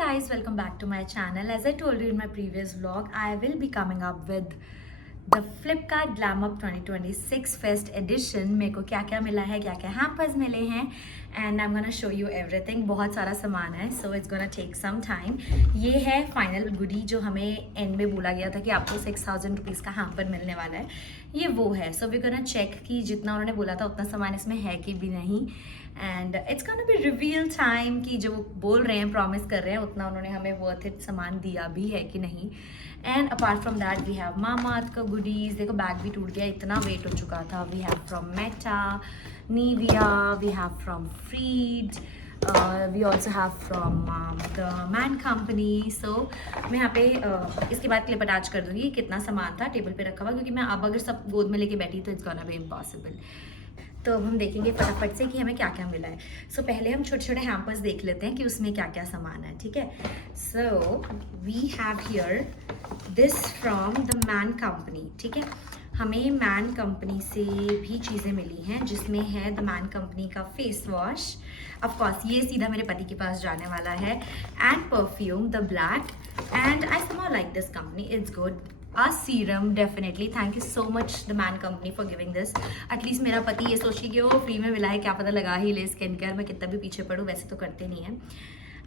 guys, welcome back to my channel. As I told you in my previous vlog, I will be coming up with the Flipkart Glam Up 2026 Fest Edition. मेरे को क्या क्या मिला है, क्या क्या hampers मिले हैं, and I'm gonna show you everything. बहुत सारा सामान है, so it's gonna take some time. ये है final goodie जो हमें end में बोला गया था कि आपको 6000 रुपीज़ का hamper मिलने वाला है. ये वो है. So we're gonna check कि जितना उन्होंने बोला था उतना सामान इसमें है कि भी नहीं. And it's gonna be reveal time कि जो बोल रहे हैं, प्रॉमिस कर रहे हैं, उतना उन्होंने हमें वर्थ इट सामान दिया भी है कि नहीं. And apart from that we have Mamaearth का गुडीज़. देखो बैग भी टूट गया, इतना वेट हो चुका था. We have from Meta, Nivea, we have from Freed, we also have from the Man Company. So मैं यहाँ पे इसके बाद क्लिप अटैच कर दूँगी कितना सामान था टेबल पे रखा हुआ, क्योंकि मैं अब अगर सब गोद में लेके बैठी तो इट्स गोना बी इम्पॉसिबल. तो अब हम देखेंगे फटाफट से कि हमें क्या क्या मिला है. सो पहले हम छोटे छोटे हैम्पर्स देख लेते हैं कि उसमें क्या क्या सामान है. ठीक है. So we have here this from the Man Company. ठीक है, हमें मैन कंपनी से भी चीज़ें मिली हैं, जिसमें है द मैन कंपनी का फेस वॉश. ऑफकोर्स ये सीधा मेरे पति के पास जाने वाला है. And perfume the black. And I somehow like this company, it's good. A serum, definitely. Thank you so much the Man Company for giving this. At least मेरा पति ये सोच के कि वो फ्री में मिला है, क्या पता लगा ही ले स्किन केयर. मैं कितना भी पीछे पड़ूँ, वैसे तो करते नहीं हैं.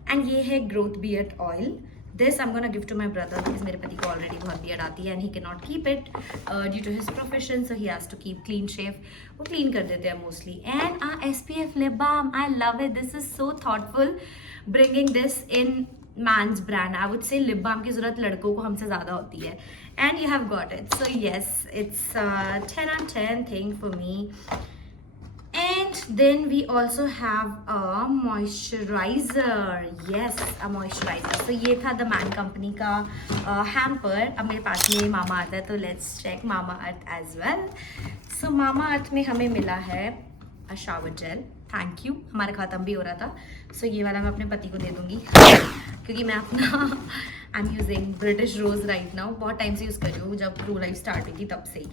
एंड ये है growth beard oil. This I am gonna give to my brother, because मेरे पति को ऑलरेडी बहुत बियर्ड आती है and he can not keep it due to his profession. So he has to keep clean shave. वो clean कर देते हैं mostly. And SPF lip balm, I love it. This is so thoughtful bringing this in man's brand. I would say lip balm की ज़रूरत लड़कों को हमसे ज़्यादा होती है. And you have got it. So yes, it's a 10 on 10 thing for me. And then we also have a moisturizer. Yes, a moisturizer. So ये था the Man Company का hamper. अब मेरे पास में मामाअर्थ है, तो let's check Mamaearth as well. So Mamaearth में हमें मिला है a shower gel. Thank you. हमारा ख़त्म भी हो रहा था, सो ये वाला मैं अपने पति को दे दूँगी, क्योंकि मैं अपना I am using British Rose right now. बहुत टाइम से यूज़ कर रही हूँ, जब ट्रू लाइफ स्टार्ट हुई थी तब से.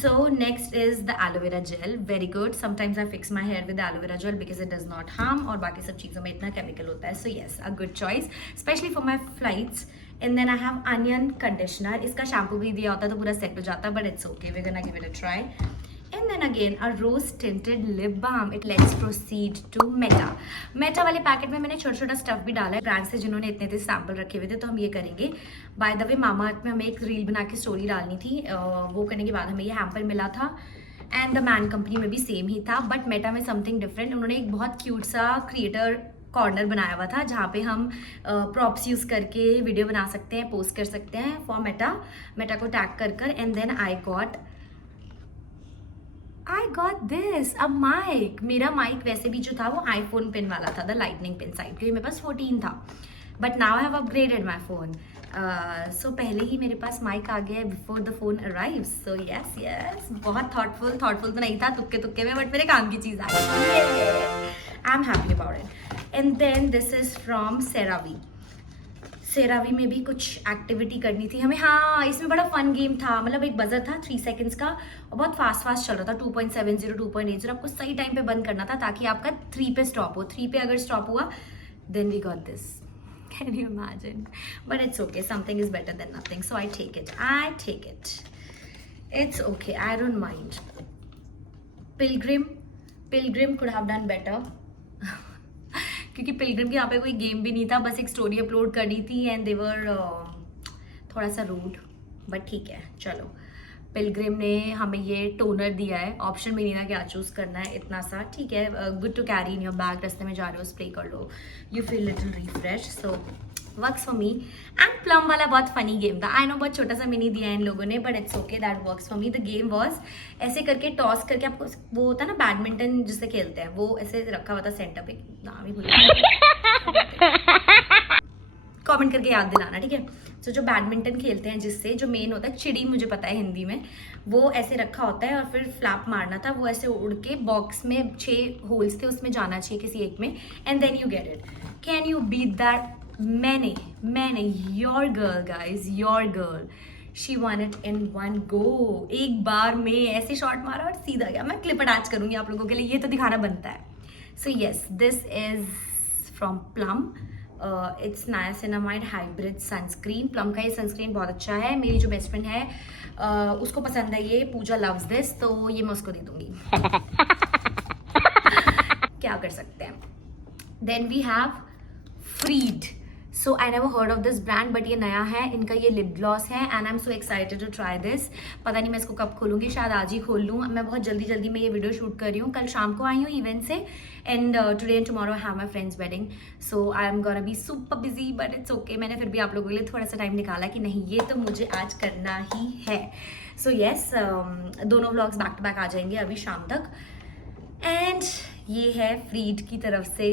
So next is the aloe vera gel. Very good. Sometimes I fix my hair with aloe vera gel because it does not harm, और बाकी सब चीज़ों में इतना केमिकल होता है. So yes, a good choice specially for my flights. And then I have onion conditioner. इसका shampoo भी दिया होता तो पूरा सेट हो जाता, but it's okay, we gonna give it a try. And then again a rose tinted lip balm. It let's proceed to Meta. Meta वाले packet में मैंने छोटा छोटा स्टफ भी डाला है ब्रांड से, जिन्होंने इतने इतने सैम्पल रखे हुए थे. तो हम ये करेंगे. बाय द वे मामाअर्थ में हमें एक रील बना के स्टोरी डालनी थी, वो करने के बाद हमें ये हैम्पर मिला था. एंड द मैन कंपनी में भी सेम ही था, बट मेटा में समथिंग डिफरेंट. उन्होंने एक बहुत क्यूट सा क्रिएटर कॉर्नर बनाया हुआ था, जहाँ पे हम प्रॉप्स यूज़ करके वीडियो बना सकते हैं, पोस्ट कर सकते हैं फॉर मेटा को टैग कर. And then I got this a mic. मेरा माइक वैसे भी जो था वो आईफोन पिन वाला था, द लाइटनिंग पिन साइड, क्योंकि मेरे पास 14 था, but now I have upgraded my phone. So पहले ही मेरे पास माइक आ गया है before the phone arrives. So yes, बहुत थॉटफुल तो नहीं था, तुक्के में, बट मेरे काम की चीज़ आ गई. I am happy about it. And then this is from CeraVe. CeraVe में भी कुछ एक्टिविटी करनी थी हमें. हाँ, इसमें बड़ा फन गेम था. मतलब एक बजर था 3 सेकंड्स का, और बहुत फास्ट चल रहा था. 2.70 2.80. आपको सही टाइम पे बंद करना था ताकि आपका 3 पे स्टॉप हो. 3 पे अगर स्टॉप हुआ then we got this. Can you imagine? But it's okay, something is better than nothing. So I take it. It's okay, I don't mind. Pilgrim could have done better, क्योंकि Pilgrim के यहाँ पे कोई game भी नहीं था, बस एक स्टोरी अपलोड करनी थी. एंड दे वर थोड़ा सा रूड, बट ठीक है, चलो. पिलग्रिम ने हमें ये टोनर दिया है, ऑप्शन भी नहीं था क्या चूज़ करना है, इतना सा. ठीक है, good to carry in your bag. रास्ते में जा रहे हो, स्प्रे कर लो, you feel little refresh. So works for me. And Plum वाला बहुत फनी गेम था. आई नो बहुत छोटा सा मिनी दिया है इन लोगों ने, but it's okay, that works for me. The game was ऐसे करके टॉस करके, आपको वो होता है ना बैडमिंटन जिससे खेलते हैं, वो ऐसे रखा हुआ था सेंटर पे. नाम ही भूल कमेंट करके याद दिलाना, ठीक है. सो जो बैडमिंटन खेलते हैं, जिससे जो मेन होता है चिड़ी, मुझे पता है हिंदी में, वो ऐसे रखा होता है और फिर फ्लैप मारना था. वो ऐसे उड़ के बॉक्स में 6 होल्स थे, उसमें जाना चाहिए किसी एक में, and then you get it. Can you beat that? मैंने your girl guys, your girl, she won it in one go. एक बार में ऐसे शॉट मारा और सीधा गया. मैं क्लिप अटैच करूंगी आप लोगों के लिए, ये तो दिखाना बनता है. So yes, this is from plum. It's niacinamide hybrid sunscreen. Plum का ये सनस्क्रीन बहुत अच्छा है। मेरी जो बेस्ट फ्रेंड है उसको पसंद है ये, पूजा लव्स दिस, तो ये मैं उसको दे दूंगी। क्या कर सकते हैं। Then we have freed. So I never heard of this brand, but ये नया है, इनका ये लिप ग्लॉस है and I am so excited to try this. पता नहीं मैं इसको कब खोलूंगी, शायद आज ही खोल लूँ। मैं बहुत जल्दी में ये वीडियो शूट कर रही हूँ, कल शाम को आई हूँ इवेंट से, and today and tomorrow I have my friend's wedding, so I am gonna be super busy, but it's okay. मैंने फिर भी आप लोगों के लिए थोड़ा सा टाइम निकाला कि नहीं ये तो मुझे आज करना ही है। सो येस, दोनों व्लॉग्स बैक टू बैक आ जाएंगे अभी शाम तक। एंड ये है फ्रीड की तरफ से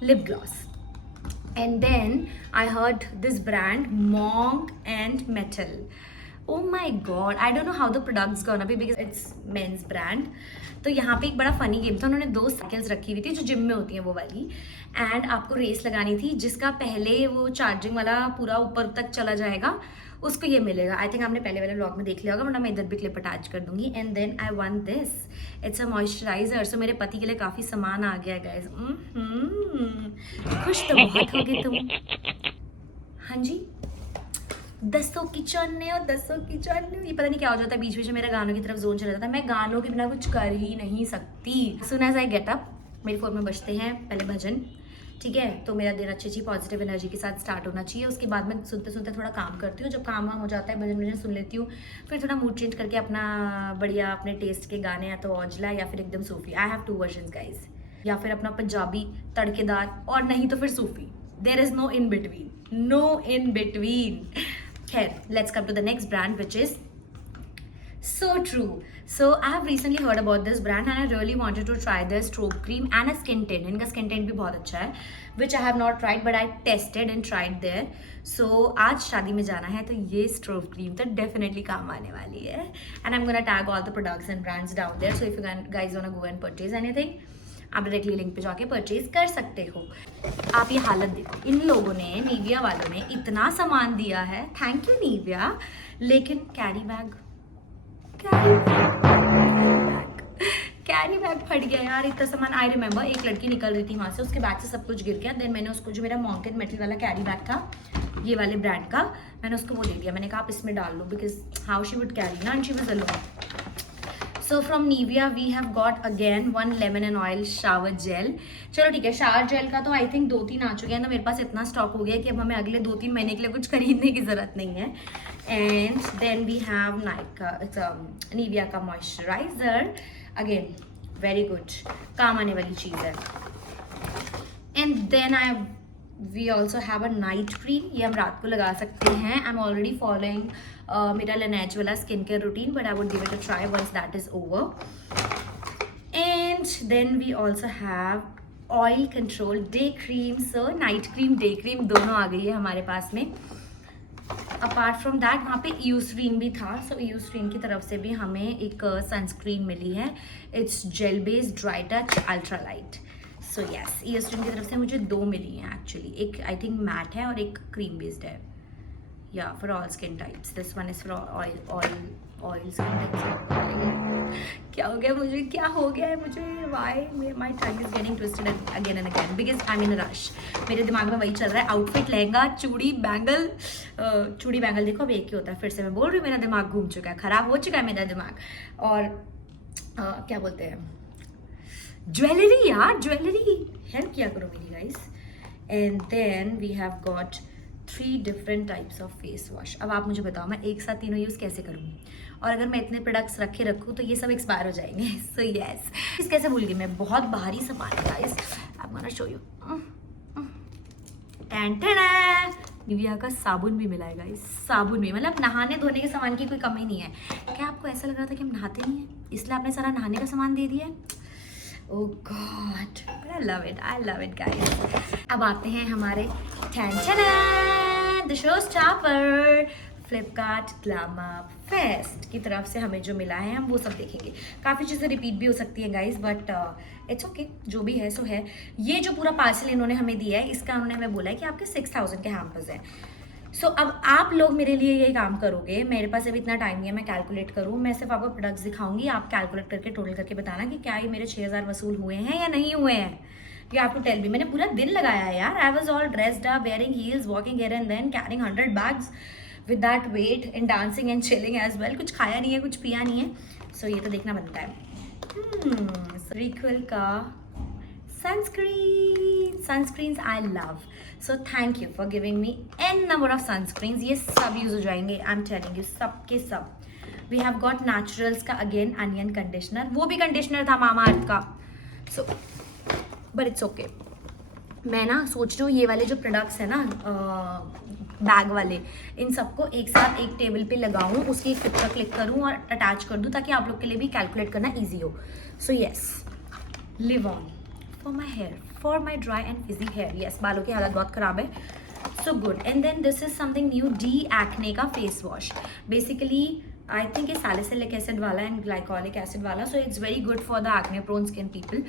lip gloss. And then I heard this brand Monk and Metal. Oh my god, I don't know how the product's gonna be because it's men's brand. तो यहाँ पे एक बड़ा फनी गेम था, उन्होंने 2 साइकिल्स रखी हुई थी जो जिम में होती हैं वो वाली, एंड आपको रेस लगानी थी, जिसका पहले वो चार्जिंग वाला पूरा ऊपर तक चला जाएगा उसको ये मिलेगा। आई थिंक आपने पहले वाले व्लॉग में देख लिया होगा, वरना मैं इधर भी क्लिप अटैच कर दूंगी। And then I want this, it's a moisturiser. So मेरे पति के लिए काफ़ी सामान आ गया है गाइस। खुश तो बहुत हो गए तुम। हाँ जी, दसों की चौन्ने और दसों की चौन्ने, ये पता नहीं क्या हो जाता है, बीच बीच में मेरा गानों की तरफ जोन चला जाता है। मैं गानों के बिना कुछ कर ही नहीं सकती। Soon as I get up, मेरे फ़ोन में बजते हैं पहले भजन, ठीक है, तो मेरा दिन अच्छी पॉजिटिव एनर्जी के साथ स्टार्ट होना चाहिए। उसके बाद मैं सुनते सुनते थोड़ा काम करती हूँ, जब काम वाम हो जाता है भजन भजन सुन लेती हूँ, फिर थोड़ा मूड चेंज करके अपना बढ़िया अपने टेस्ट के गाने, या तो औजला या फिर एकदम Sufi. I have 2 versions guys, या फिर अपना पंजाबी तड़केदार, और नहीं तो फिर Sufi. There is no in between, no in between. खैर, let's come to the next brand which is So true. So I have recently heard about this brand and I really wanted to try their strobe cream and a skin tint. इनका skin tint भी बहुत अच्छा है, which I have not tried but I tested and tried there. So आज शादी में जाना है तो ये strobe cream तो definitely काम आने वाली है. And I'm gonna tag all the products and brands down there. So if you guys wanna go and purchase anything, आप डायरेक्टली लिंक पे जाके परचेज कर सकते हो। आप ये हालत देखो, इन लोगों ने, नीविया वालों ने इतना सामान दिया है, थैंक यू नीविया, लेकिन कैरी बैग फट गया यार, इतना सामान। आई रिमेंबर एक लड़की निकल रही थी वहाँ से, उसके बैग से सब कुछ गिर गया। देन मैंने उसको, जो मेरा मॉन्क एंड मेटल वाला कैरी बैग था ये वाले ब्रांड का, मैंने उसको वो दे दिया। मैंने कहा आप इसमें डाल लो, because how she would carry ना, and she was alone. So from Nivea we have got again 1 lemon and oil shower gel. चलो ठीक है, शावर जेल का तो आई थिंक 2-3 आ चुके हैं, तो मेरे पास इतना स्टॉक हो गया कि अब हमें अगले 2-3 महीने के लिए कुछ खरीदने की ज़रूरत नहीं है। And then we have Nivea का मॉइस्चराइजर, अगेन वेरी गुड, काम आने वाली चीज़ है। And then we also have a night cream, ये हम रात को लगा सकते हैं। आई एम ऑलरेडी फॉलोइंग मेरा Laneige वाला skin care routine, but I would give it a try once that is over. And then we also have oil control day cream. So night cream, day cream दोनों आ गई है हमारे पास में। Apart from that वहाँ पे यूस्ट्रीन भी था, सो यूस्ट्रीन की तरफ से भी हमें एक सनस्क्रीन मिली है। It's gel based dry touch ultra light. So yes, Eucerin की तरफ से मुझे 2 मिली हैं एक्चुअली, एक आई थिंक मैट है और एक क्रीम बेस्ड है, या for all skin types. This one is for oil skin types. क्या हो गया मुझे, क्या हो गया है मुझे, why my tongue is getting twisted again and again, because I am in a rush. मेरे दिमाग में वही चल रहा है, आउटफिट, लहंगा, चूड़ी, बैंगल। चूड़ी बैंगल देखो अब एक ही होता है, फिर से मैं बोल रही हूँ, मेरा दिमाग घूम चुका है, खराब हो चुका है मेरा दिमाग। और क्या बोलते हैं, ज्वेलरी यार, ज्वेलरी, हेल्प किया करो मेरी guys. And then we have got 3 different types of face wash. अब आप मुझे बताओ मैं एक साथ तीनों यूज़ कैसे करूँ, और अगर मैं इतने प्रोडक्ट्स रखूँ तो ये सब एक्सपायर हो जाएंगे। सो यस, इस कैसे भूल गई मैं, बहुत भारी सामान है guys. I am gonna show you. Nivea का साबुन भी मिला है गाइस, साबुन भी, मतलब नहाने धोने के सामान की कोई कमी नहीं है। क्या आपको ऐसा लग रहा था कि हम नहाते नहीं हैं, इसलिए आपने सारा नहाने का सामान दे दिया है? Oh God, but I love it guys। अब आते हैं हमारे the show stopper, Flipkart GlamUp Fest की तरफ से हमें जो मिला है, हम वो सब देखेंगे। काफ़ी चीज़ें रिपीट भी हो सकती हैं गाइस, बट इट्स ओके, जो भी है सो है। ये जो पूरा पार्सल इन्होंने हमें दिया है, इसका उन्होंने हमें बोला है कि आपके 6000 के हैम्पर्स हैं। सो अब आप लोग मेरे लिए ये काम करोगे, मेरे पास अभी इतना टाइम नहीं है मैं कैलकुलेट करूँ, मैं सिर्फ आपको प्रोडक्ट्स दिखाऊंगी, आप कैलकुलेट करके टोटल करके बताना कि क्या ये मेरे 6000 वसूल हुए हैं या नहीं हुए हैं। You have to tell me. मैंने पूरा दिन लगाया है यार। I was all dressed up, wearing heels, walking here and then, carrying 100 bags with that weight and dancing and chilling as well. कुछ खाया नहीं है, कुछ पिया नहीं है, सो ये तो देखना बनता है। रिक्विल का sunscreens I love, so thank you for giving me n number of sunscreens. ये सब यूज हो जाएंगे, I'm telling you, सब के सब। We have got naturals का again onion conditioner, वो भी कंडीशनर था मामाअर्थ का, so but it's okay। मैं ना सोच रही हूँ ये वाले जो प्रोडक्ट्स है ना बैग वाले, इन सबको एक साथ एक टेबल पे लगाऊं, उसकी एक पिक्चर क्लिक करूं और अटैच कर दूं ताकि आप लोग के लिए भी कैलकुलेट करना ईजी हो। So yes, Livon for my hair, for my dry and frizzy hair. Yes, बालों की हालत बहुत ख़राब है, so good. And then this is something new, D acne का face wash. Basically I think ये सैलिसिलिक एसिड वाला and glycolic acid वाला, so it's very good for the acne prone skin people,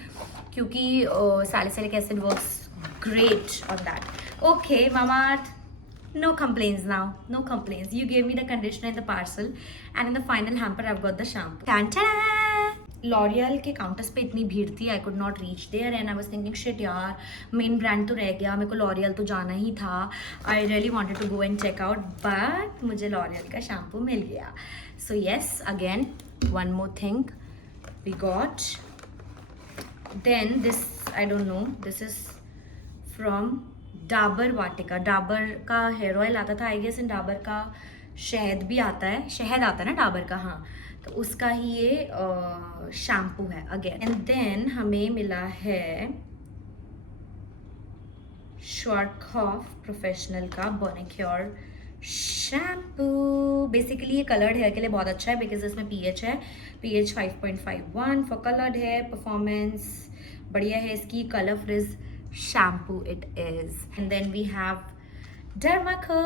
क्योंकि salicylic acid works great on that. Okay, Mamaearth, no complaints now, no complaints. You gave me the conditioner in the parcel and in the final hamper I've got the shampoo. Ta-da! L'Oreal के counters पे इतनी भीड़ थी, I could not reach there and I was thinking shit यार, main brand तो रह गया, मेरे को लॉरियल तो जाना ही था। I really wanted to go and check out, but मुझे लॉरियल का शैम्पू मिल गया। So yes, again one more thing we got. Then this, I don't know, this is from Dabur Vatika. Dabur का हेयर ऑयल आता था आई गेस, एंड डाबर का शहद भी आता है, शहद आता है ना डाबर का, हाँ, तो उसका ही ये शैम्पू है अगेन। एंड देन हमें मिला है श्वार्कहॉफ प्रोफेशनल का बोनिक्योर शैम्पू। बेसिकली ये कलर्ड हेयर के लिए बहुत अच्छा है बिकॉज इसमें पीएच है, pH 5.51 for coloured hair. Performance बढ़िया है इसकी, colour frizz shampoo it is। and then we have Dermaco।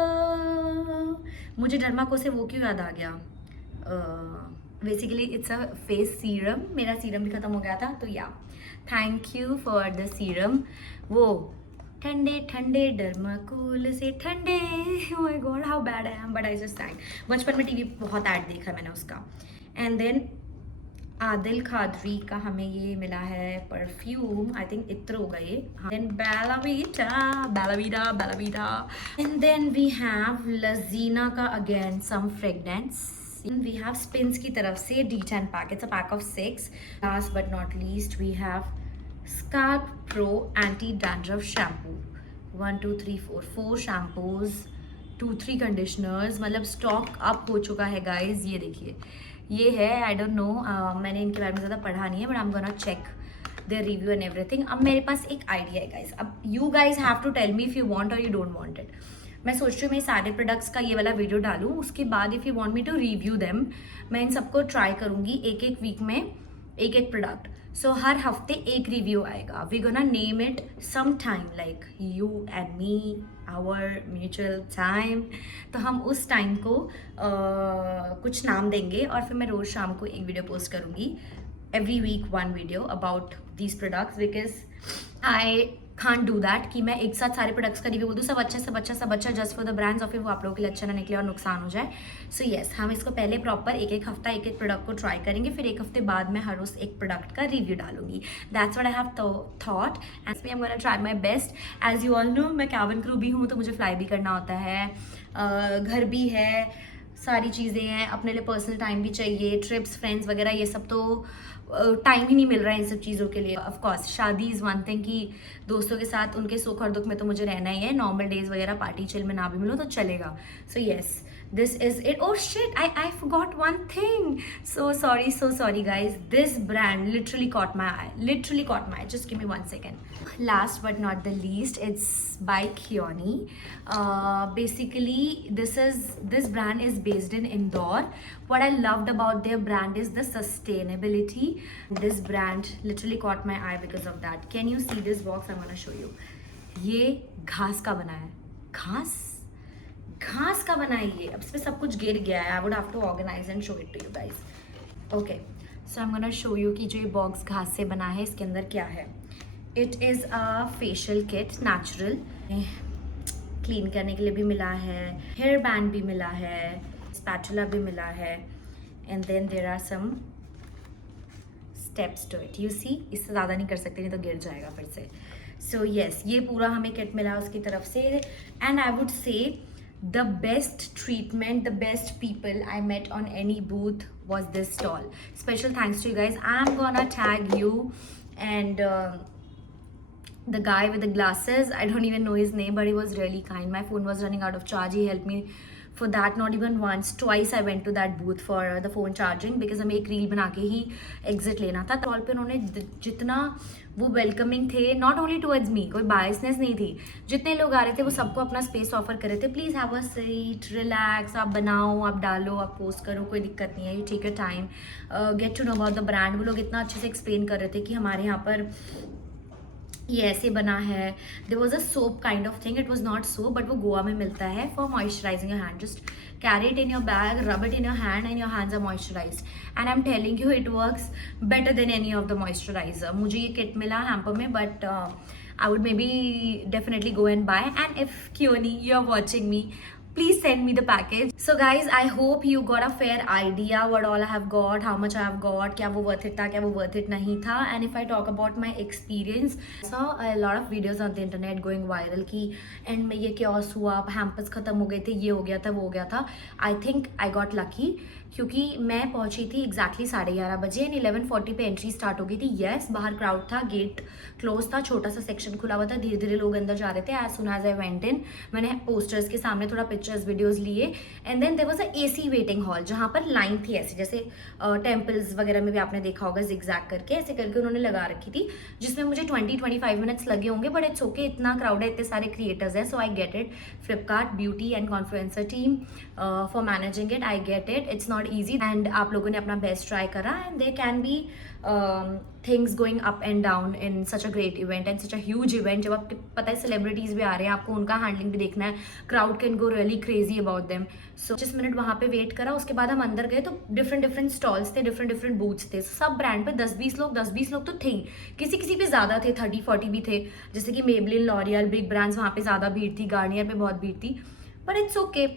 मुझे डर्माको से वो क्यों याद आ गया, basically it's a face serum. मेरा सीरम भी खत्म हो गया था, तो yeah thank you for the serum. वो ठंडे ठंडे डर्माकोल से ठंडे, oh my God how bad I am, but I just thank. बचपन में टीवी बहुत ऐड देखा मैंने उसका। एंड देन आदिल खादरी का हमें ये मिला है परफ्यूम, आई थिंक इत्र होगा ये। Then Bellavita and then we have Lajina का again some fragrance. We have Spinz की तरफ से D10 pack, it's a pack of 6। Last but not least we have Scalp Pro anti dandruff shampoo. 1 2 3 4 shampoos, 2-3 conditioners, मतलब stock up हो चुका है guys. ये देखिए, ये है, आई डोंट नो, मैंने इनके बारे में ज़्यादा पढ़ा नहीं है, but I am gonna check their review and everything. अब मेरे पास एक आइडिया है गाइज, अब you guys have to tell me if you want और यू डोंट वांट इट। मैं सोच रही हूँ मैं सारे प्रोडक्ट्स का ये वाला वीडियो डालूँ, उसके बाद if you want me to review them, मैं इन सबको ट्राई करूँगी एक एक वीक में एक एक प्रोडक्ट। सो हर हफ्ते एक रिव्यू आएगा। We gonna name it some time like you and me, our mutual time. तो हम उस टाइम को कुछ नाम देंगे और फिर मैं रोज़ शाम को एक वीडियो पोस्ट करूँगी, every week 1 video about these products, because I can't do that कि मैं एक साथ सारे प्रोडक्ट्स का रिव्यू बोल दूँ, सब अच्छा जस्ट फॉर द ब्रांड्स, और फिर वो आप लोगों के लिए अच्छा ना निकले और नुकसान हो जाए। सो येस, हम इसको पहले प्रॉपर एक हफ्ता एक प्रोडक्ट को ट्राई करेंगे, फिर एक हफ्ते बाद मैं हर रोज़ एक प्रोडक्ट का रिव्यू डालूंगी। That's what I have thought and I am gonna try my best. As you all know, मैं कैबिन क्रू भी हूँ, तो मुझे फ्लाई भी करना होता है, घर भी है, सारी चीज़ें हैं, अपने लिए पर्सनल टाइम भी चाहिए, ट्रिप्स, फ्रेंड्स वगैरह, ये सब तो टाइम ही नहीं मिल रहा है इन सब चीज़ों के लिए। ऑफ कोर्स शादी इज़ वन थिंग कि दोस्तों के साथ उनके सुख और दुख में तो मुझे रहना ही है, नॉर्मल डेज वगैरह पार्टी चिल में ना भी मिलो तो चलेगा। So yes, this is it. Oh shit, I forgot one thing, so sorry guys. This brand literally caught my eye, just give me 1 second. Last but not the least, it's by Kioni. Basically this brand is based in Indore. What I loved about their brand is the sustainability. This brand literally caught my eye because of that. Can you see this box? I'm gonna show you. ये घास का बना है, घास का बना है ये। अब इसमें सब कुछ गिर गया है, I would have to organise and show it to you guys. Okay, so I am gonna show you कि जो ये बॉक्स घास से बना है इसके अंदर क्या है। It is a facial kit, natural, clean करने के लिए भी मिला है, हेयर बैंड भी मिला है, स्पैचुला भी मिला है, and then there are some steps to it. You see, इससे ज़्यादा नहीं कर सकते, नहीं तो गिर जाएगा फिर से। सो येस, ये पूरा हमें किट मिला उसकी तरफ से. एंड आई वुड से the best treatment, the best people I met on any booth was this stall. Special thanks to you guys. I'm gonna tag you and the guy with the glasses, I don't even know his name, but he was really kind. My phone was running out of charge, he helped me for that. Not even once, twice I went to that booth for the phone charging, because हमें एक reel बना के ही exit लेना था. Stall पे उन्होंने जितना वो वेलकमिंग थे, नॉट ओनली टुवर्ड्स मी, कोई बायसनेस नहीं थी. जितने लोग आ रहे थे वो सबको अपना स्पेस ऑफर कर रहे थे. Please have a seat, relax, आप बनाओ, आप डालो, आप पोस्ट करो, कोई दिक्कत नहीं है, you take your time, get to know about the brand. वो लोग इतना अच्छे से एक्सप्लेन कर रहे थे कि हमारे यहाँ पर ये ऐसे बना है. There was a soap kind of thing, it was not soap, but वो गोवा में मिलता है for moisturizing your hand. Just carry it in your bag, rub it in your hand and your hands are moisturized. And I am telling you, it works better than any of the moisturizer. मुझे ये kit मिला hamper में, बट I would maybe definitely go and buy. And if Kioni, you're watching me, please send me the package. So guys, I hope you got a fair idea what all I have got, how much I have got, क्या वो worth it था, क्या वो worth it नहीं था. And if I talk about my experience, I saw a lot of videos on the internet going viral कि end में ये chaos हुआ, hampers खत्म हो गए थे, ये हो गया था, वो हो गया था. I think I got lucky क्योंकि मैं पहुंची थी एग्जैक्टली 11:30 बजे एंड 11:40 पे एंट्री स्टार्ट हो गई थी. येस, बाहर क्राउड था, गेट क्लोज था, छोटा सा सेक्शन खुला हुआ था, धीरे धीरे लोग अंदर जा रहे थे. As soon as I went in, मैंने पोस्टर्स के सामने थोड़ा पिक्चर्स वीडियोस लिए. And then there was a AC waiting hall जहाँ पर लाइन थी ऐसे, जैसे टेम्पल्स वगैरह में भी आपने देखा होगा, जिगजैग करके ऐसे करके उन्होंने लगा रखी थी, जिसमें मुझे 20-25 मिनट्स लगे होंगे. बट इट्स ओके, इतना क्राउड है, इतने सारे क्रिएटर्स हैं, so I get it. Flipkart beauty and confluencer team for managing it, I get it. It's not easy and आप लोगों ने अपना बेस्ट ट्राई करा. And they can be things going up and down in such a great event and such a huge event. जब आपको पता है celebrities भी आ रहे हैं, आपको उनका हैंडलिंग भी देखना है, crowd can go really crazy about them. So 25 minute वहाँ पे वेट करा. उसके बाद हम अंदर गए तो डिफरेंट स्टॉल्स थे, डिफरेंट बूथ्स थे. सब ब्रांड पे 10-20 लोग तो थे ही. किसी पे ज़्यादा थे, 30-40 भी थे, जैसे कि मेबलिन, लॉरियल, बिग ब्रांड्स, वहाँ पे ज़्यादा भीड़ थी. गार्नियर पे बहुत भीड़ थी, बट इट्स ओके,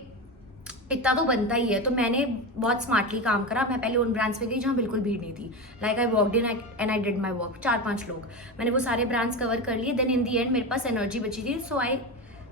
इतना तो बनता ही है. तो मैंने बहुत स्मार्टली काम करा. मैं पहले उन ब्रांड्स पे गई जहाँ बिल्कुल भीड़ नहीं थी. Like I walked in and I did my work. 4-5 लोग, मैंने वो सारे ब्रांड्स कवर कर लिए. देन इन दी एंड मेरे पास एनर्जी बची थी, so I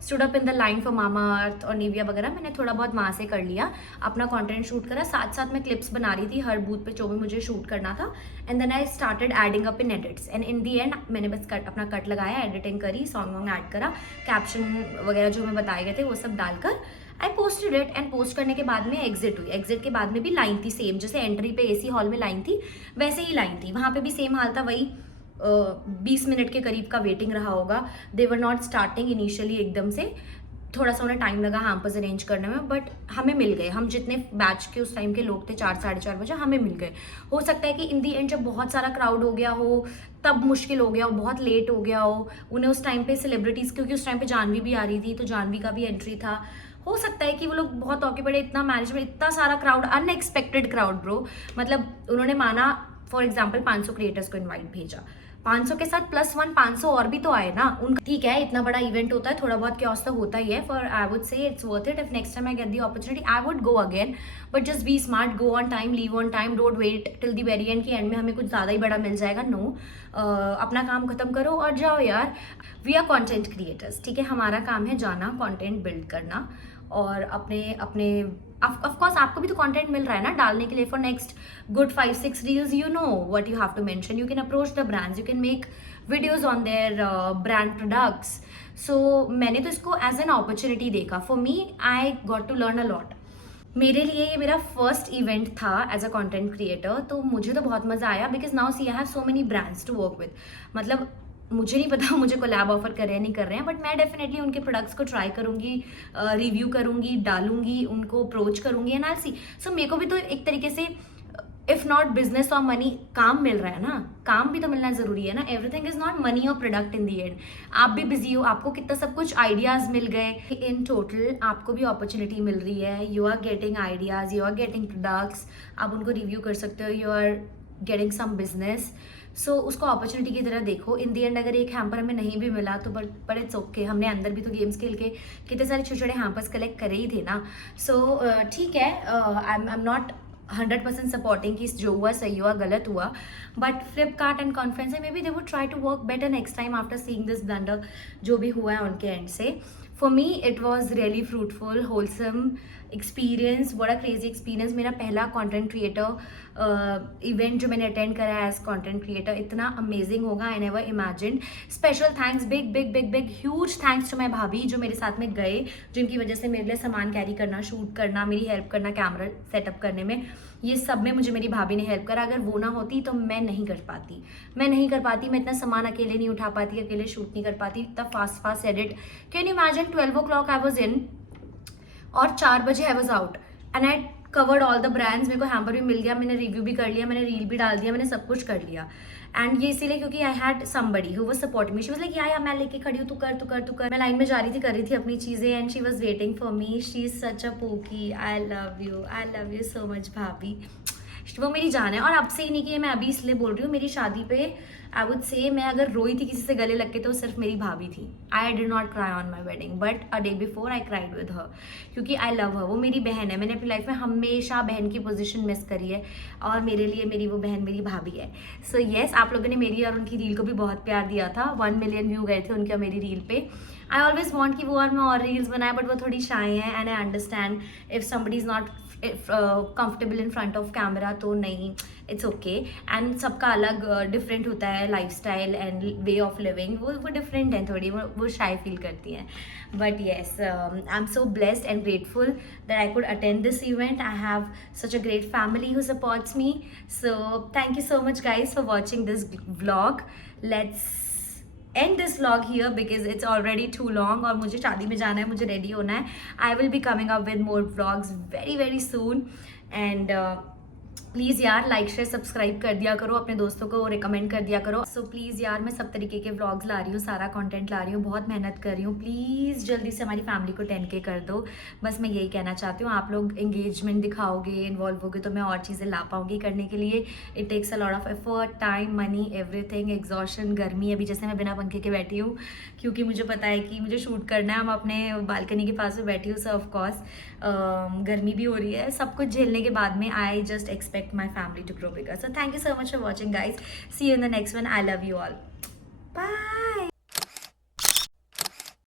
stood up in the line for Mamaearth और निविया वगैरह. मैंने थोड़ा बहुत वहाँ से कर लिया, अपना कंटेंट शूट करा. साथ साथ मैं क्लिप्स बना रही थी हर बूथ पे जो भी मुझे शूट करना था. And then I started adding up in edits. And in the end मैंने बस अपना कट लगाया, एडिटिंग करी, सॉन्ग वॉन्ग ऐड करा, कैप्शन वगैरह जो हमें बताए गए थे वो सब डालकर I posted it. And post करने के बाद में एग्जिट हुई. एग्जिट के बाद में भी लाइन थी सेम, जैसे एंट्री पे एसी हॉल में लाइन थी वैसे ही लाइन थी. वहाँ पे भी सेम हाल था, वही 20 मिनट के करीब का वेटिंग रहा होगा. दे वर नॉट स्टार्टिंग इनिशियली एकदम से, थोड़ा सा उन्हें टाइम लगा हैम्पर्स अरेंज करने में, बट हमें मिल गए. हम जितने बैच के उस टाइम के लोग थे, 4-4:30 बजे हमें मिल गए. हो सकता है कि इन दी एंड जब बहुत सारा क्राउड हो गया हो तब मुश्किल हो गया हो, बहुत लेट हो गया हो. उन्हें उस टाइम पे सेलिब्रिटीज़, क्योंकि उस टाइम पे जानवी भी आ रही थी, तो जानवी का भी एंट्री था. हो सकता है कि वो लोग बहुत ऑक्यूपाइड, इतना मैनेजमेंट, इतना सारा क्राउड, अनएक्सपेक्टेड क्राउड ब्रो. मतलब उन्होंने माना फॉर एग्जाम्पल 500 क्रिएटर्स को इन्वाइट भेजा, 500 के साथ +1 500 और भी तो आए ना उनका. ठीक है, इतना बड़ा इवेंट होता है, थोड़ा बहुत chaos तो होता ही है. For I would say it's worth it. If next time I get the opportunity I would go again, but just be smart, go on time, leave on time, don't wait till the very end, की end में हमें कुछ ज़्यादा ही बड़ा मिल जाएगा. No, अपना काम खत्म करो और जाओ यार. वी आर कॉन्टेंट क्रिएटर्स, ठीक है, हमारा काम है जाना, कॉन्टेंट बिल्ड करना और अपने ऑफकोर्स आपको भी तो कंटेंट मिल रहा है ना डालने के लिए for next good 5-6 reels. You know what you have to mention. You can approach the brands, you can make videos on their brand products. So मैंने तो इसको एज एन अपॉर्चुनिटी देखा. For me I got to learn a lot. मेरे लिए ये मेरा first event था as a content creator, तो मुझे तो बहुत मज़ा आया. Because now see I have so many brands to work with. मतलब मुझे नहीं पता मुझे कोलैब ऑफर कर रहे हैं नहीं कर रहे हैं, बट मैं डेफिनेटली उनके प्रोडक्ट्स को ट्राई करूंगी, रिव्यू करूंगी, डालूंगी, उनको अप्रोच करूंगी एंड आई सी. सो मेरे को भी तो एक तरीके से इफ नॉट बिजनेस और मनी, काम मिल रहा है ना, काम भी तो मिलना जरूरी है ना. एवरीथिंग इज नॉट मनी और प्रोडक्ट इन दी एंड. आप भी बिजी हो, आपको कितना सब कुछ आइडियाज मिल गए. इन टोटल आपको भी अपॉर्चुनिटी मिल रही है. You are getting ideas, you are getting products, आप उनको रिव्यू कर सकते हो, you are getting some business. So उसको अपॉर्चुनिटी की तरह देखो. इन दी एंड अगर एक हैम्पर हमें नहीं भी मिला तो बट इट्स ओके. हमने अंदर भी तो गेम्स खेल के कितने सारे छोटे छोटे हैम्पर्स कलेक्ट करे ही थे ना. सो ठीक है, आई एम नॉट 100% सपोर्टिंग कि जो हुआ सही हुआ गलत हुआ, but Flipkart and conference maybe they would try to work better next time after seeing this blunder जो भी हुआ है उनके एंड से. For me it was really fruitful wholesome experience, बड़ा क्रेजी एक्सपीरियंस. मेरा पहला कंटेंट क्रिएटर इवेंट जो मैंने अटेंड करा है एज कंटेंट क्रिएटर, इतना अमेजिंग होगा I never imagined. Special thanks, big big big big huge thanks to my bhabhi जो मेरे साथ में गए, जिनकी वजह से मेरे लिए सामान कैरी करना, शूट करना, मेरी हेल्प करना, कैमरा सेटअप करने में, ये सब में मुझे मेरी भाभी ने हेल्प करा. अगर वो ना होती तो मैं नहीं कर पाती, मैं इतना सामान अकेले नहीं उठा पाती, अकेले शूट नहीं कर पाती, इतना fast edit. Can you imagine 12 o'clock I was in और 4 बजे I was out and I covered all the brands. मेरे को हैम्पर भी मिल गया, मैंने रिव्यू भी कर लिया, मैंने रील भी डाल दिया, मैंने सब कुछ कर लिया. एंड ये इसीलिए क्योंकि I had somebody who was supporting me. She was like या मैं लेके खड़ी हूँ, तू कर. मैं लाइन में जा रही थी, कर रही थी अपनी चीज़ें and she was waiting for me. She is such a poke. I love you so much भाभी, वो मेरी जान है. और अब से ही नहीं कि मैं अभी इसलिए बोल रही हूँ, मेरी शादी पे आई वुड से मैं अगर रोई थी किसी से गले लग के तो सिर्फ मेरी भाभी थी. I did not cry on my wedding but a day before I cried with her, क्योंकि आई लव हर. वो मेरी बहन है, मैंने अपनी लाइफ में हमेशा बहन की पोजीशन मिस करी है और मेरे लिए मेरी वो बहन मेरी भाभी है. सो येस, आप लोगों ने मेरी और उनकी रील को भी बहुत प्यार दिया था. 1 million व्यू गए थे उनके और मेरी रील पे. आई ऑलवेज वॉन्ट कि वो और मैं और रील्स बनाए, बट वो थोड़ी शाई है and I understand if somebody is not comfortable in front of camera तो नहीं, इट्स ओके. एंड सबका अलग डिफरेंट होता है life style and way of living, वो डिफरेंट है थोड़ी, वो शाई फील करती हैं. But yes, I am so blessed and grateful that I could attend this event. I have such a great family who supports me. So thank you so much guys for watching this vlog. Let's end this vlog here because it's already too long और मुझे शादी में जाना है, मुझे ready होना है. I will be coming up with more vlogs very soon and please यार लाइक शेयर सब्सक्राइब कर दिया करो, अपने दोस्तों को रिकमेंड कर दिया करो. सो प्लीज़ यार, मैं सब तरीके के व्लॉग्स ला रही हूँ, सारा कंटेंट ला रही हूँ, बहुत मेहनत कर रही हूँ. प्लीज़ जल्दी से हमारी फैमिली को 10K कर दो. बस मैं यही कहना चाहती हूँ. आप लोग एंगेजमेंट दिखाओगे, इन्वॉल्व होगे तो मैं और चीज़ें ला पाऊँगी करने के लिए. It takes a lot of effort, time, money, everything, exhaustion, garmi. अभी जैसे मैं बिना पंखे के बैठी हूँ क्योंकि मुझे पता है कि मुझे शूट करना है. मैं अपने बालकनी के पास में बैठी हूँ, सो ऑफकोर्स गर्मी भी हो रही है. सब कुछ झेलने के बाद में I just expect my family to grow bigger. So thank you so much for watching guys. See you in the next one. I love you all. Bye.